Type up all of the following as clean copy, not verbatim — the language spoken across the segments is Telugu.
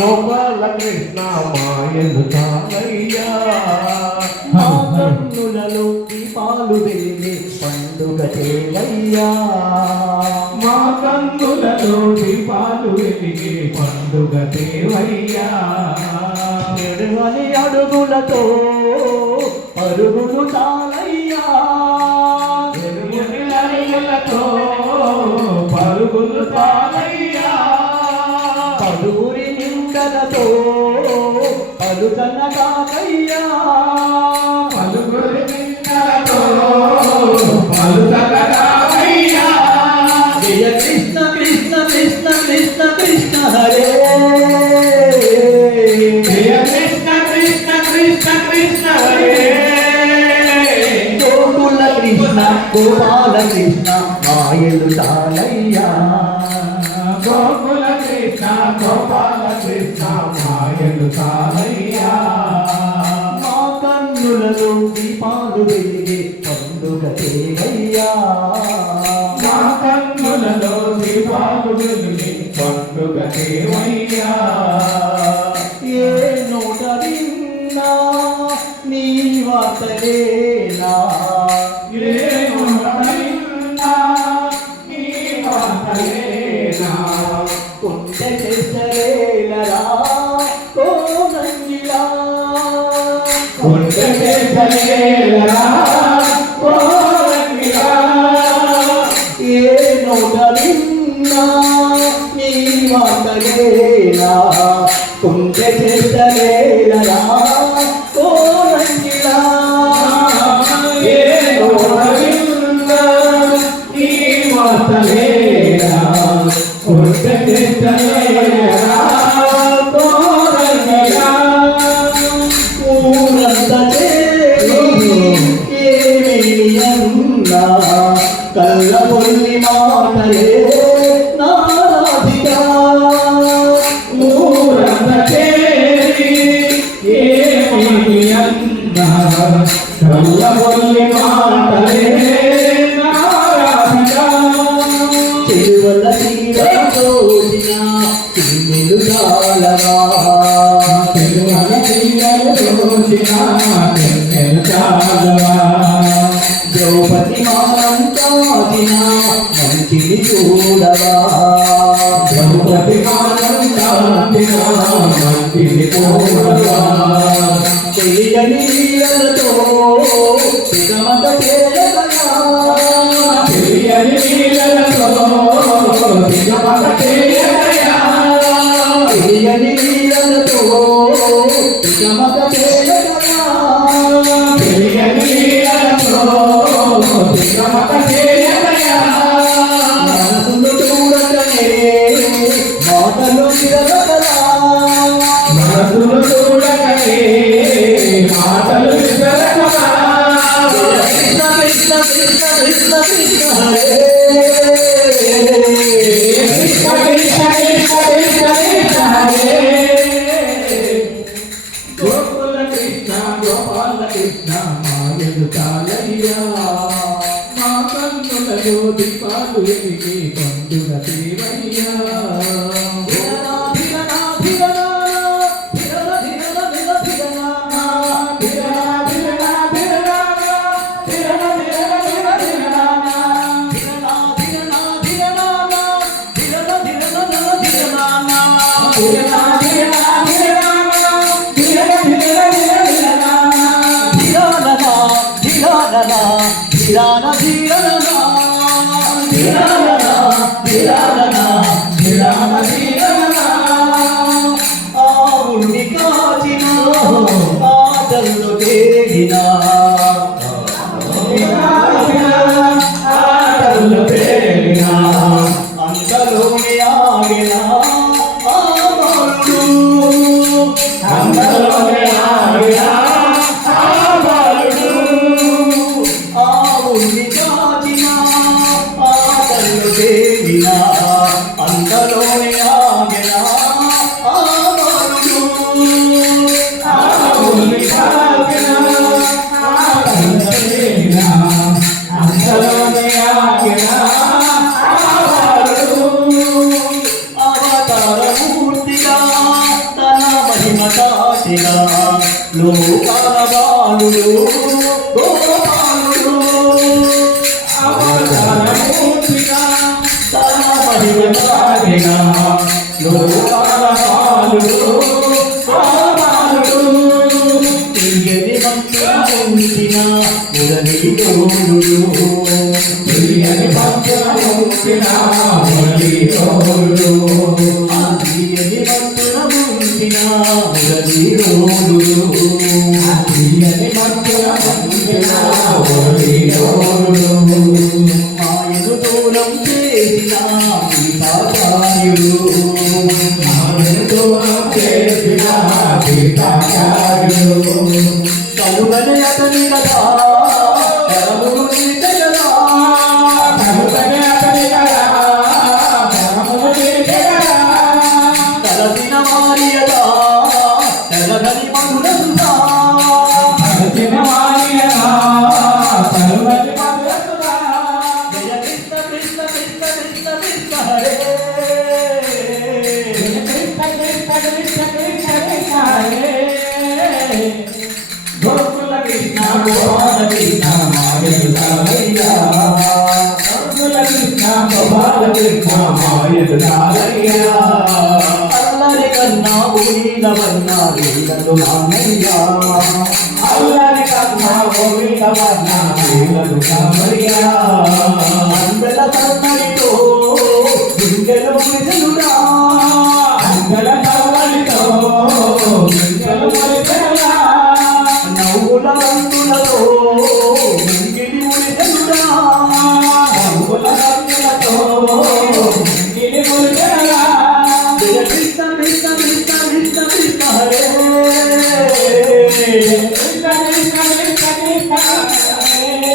గోపాల కృష్ణ మాయలు తానయ్యా మా కన్నులలో దీపాలు వెలిగే పండుగ చేవయ్యా మా కన్నులలో దీపాలు వెలిగే పండుగ దేవయ్యా ఎడవని అడుగులతో పరుగులు చాలయ్యా ఎరుగని అడుగులతో పరుగులు తానయ్యా పలువురి నిందలతో పలుతన కాకయ్యా పలుగురి నిందలతో పలుతన కాకయ్యా జయ కృష్ణ కృష్ణ కృష్ణ కృష్ణ కృష్ణ హరే జయ కృష్ణ కృష్ణ కృష్ణ కృష్ణ హరే గోకుల కృష్ణ గోపాల కృష్ణ మాయలు చాలయ్యా గోకుల కృష్ణ గోపాల కృష్ణ మాయలు తానయ్యా మా కన్నులలో దీపాలు వెలిగే పండుగ దేవయ్యా మా కన్నులలో దీపాలు వెలిగే పండుగ దేవయ్యా ఏ నోట విన్నా నీ వార్తలేనా ఏ నోటైనా నీ వార్తలేనా కొంచె చేసలేలరా కోనంగిలా కొండకే కలిగేలా కోరంగిలా ఏ నోట విన్నా నీ వార్తలేనా కొంచె చేసలేలరా కోనంగిలా ఏ నోటైనా నీ వార్తలేనా కొండకే కలిగేలా కోరంగిలా ఊరంత ఏమియన్నా కళ్ళబొల్లి మాటలే నారాధిక ఊరంత చేరి ఏమి అన్నా కళ్ళబొల్లి మాటలే నారాధిక చెరువల తీరతోసిన తిమ్మిలు కాలవా తెలువల తీరలు దోచిన తెన్నెలు చాలవా ద్రౌపది మానం కాచిన మంచిని చూడవా ద్రౌపది మానం కాచిన మంచిని చూడవా తెలియని నీళ్ళతో పిగమత చేయగలవా తెలియని నీళ్ళతో దిగమగ చేయగలయా తెలియని నీళ్ళతో పిగమత చేయగలవా తెలియని నీళ్ళతో దిగమగ చేయగలయా మనసును చూడకనే మాటలు విరగలవా మనసును చూడకనే మాటలు విసరగలవా కృష్ణ కృష్ణ కృష్ణ కృష్ణ కృష్ణ హరే కృష్ణ కృష్ణ కృష్ణ కృష్ణ కృష్ణ హరే గోకుల కృష్ణ గోపాల కృష్ణ మాయలు తాలయ్యా మా కన్నులలో దీపాలు వెలిగే పండుగ దేవయ్యా ఆవుని కాచిన ఆటల్లో తేలినా అంతలోని ఆగిన ఆవుని కాచిన ఆటల్లో తేలినా మహిమటాటిగా లోకాల బాలుడు గోపాలుడు అవతారమూర్తిగా తన మహిమటాటిగా లోకాల బాలుడు గోపాలుడు తీయని మంత్ర ఉంచిన మురళీలోనుడు తీయని భక్తుల మురళీలోనుడు తీయని మంత్ర ఉంచిన మురళీలోనుడు తీయని భక్తుల మురళీలోనుడు ఆయను దూరం చేసిన గీతాచార్యుడు ఆయను దూరం చేసిన గీతాచార్యుడు కలుగని అతని కదా కరములు నిలిచే కదా కనుకనే అతని కదా కరములు నిలిచే కదా కలసిన మారియదా కలగని మధురసుదా కలసిన మారియదా కలగని మధురసుదా జయ కృష్ణ కృష్ణ కృష్ణ కృష్ణ కృష్ణ హరే కృష్ణ కృష్ణ కృష్ణ కృష్ణ కృష్ణ హరే గోకుల కృష్ణ గోపాల కృష్ణ మాయలుదారయ్యా గోకుల కృష్ణ గోపాల కృష్ణ మాయలుదారయ్యా అల్లరి కన్నా ఊరిలవన్నా వీళ్ళను నాన్నయ్యా అల్లరి కన్నా గోవింద వర్ణ వీళ్ళను కామయ్యా అందల సన్నడితో గింగెలు మురిసెలురా అంగల కవలితో ఇంకలు మరిపెలా నవ్వుల రంగులతో ముంగిలి మురిసెలురా నవ్వుల రంగులతో ఇంకిలి మురిపెలా జయ కృష్ణ కృష్ణ కృష్ణ కృష్ణ కృష్ణ హరే కృష్ణ కృష్ణ కృష్ణ కృష్ణ హరే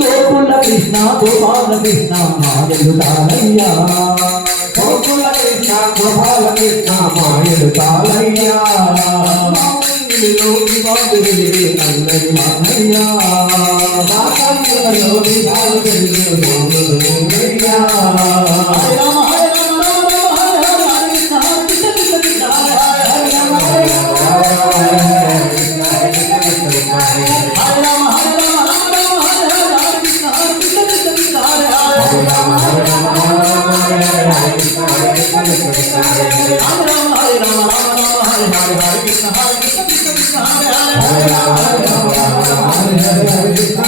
గోకుల కృష్ణ గోపాల కృష్ణ మాయలుదారయ్యా గోకుల కృష్ణ గోపాల కృష్ణ మాయలుదారయ్యా మామిడిలోకి బాగులే అల్లరి మానయ్యా మాతంగులలో విధాలు తెలియ మోగులయ్యా హరే రామ హరే రామ రామ రామ హరే హరే హరే కృష్ణ హరే కృష్ణ కృష్ణ కృష్ణ హరే హరే హరే రామ హరే రామ హరే రామ హరే రామ కృష్ణ హరే కృష్ణ కృష్ణ కృష్ణ హరే హరే హరే రామ హరే రామ రామ రామ హరే హరే హరే కృష్ణ హరే కృష్ణ కృష్ణ కృష్ణ హరే హరే రామ రామ హరే రామ రామ రామ హరే హరే హరే కృష్ణ హరే కృష్ణ కృష్ణ కృష్ణ హరే హరే హరే రామ హరే రామ రామ రామ హరే హరే హరే కృష్ణ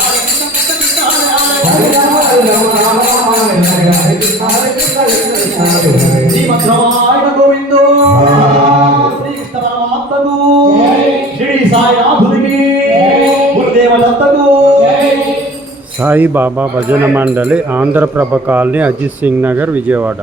హరే కృష్ణ కృష్ణ కృష్ణ హరే హరే హరే రామ హరే రామ రామ రామ హరే హరే హరే కృష్ణ హరే కృష్ణ కృష్ణ కృష్ణ హరే హరే శ్రీమద్రమాయణ గోవిందో శ్రీకృష్ణ పరమాత్మకు శ్రీ సాయినాథునికి గురుదేవ దత్తకు సాయిబాబా భజన మండలి ఆంధ్రప్రభ కాలనీ అజిత్ సింగ్ నగర్ విజయవాడ.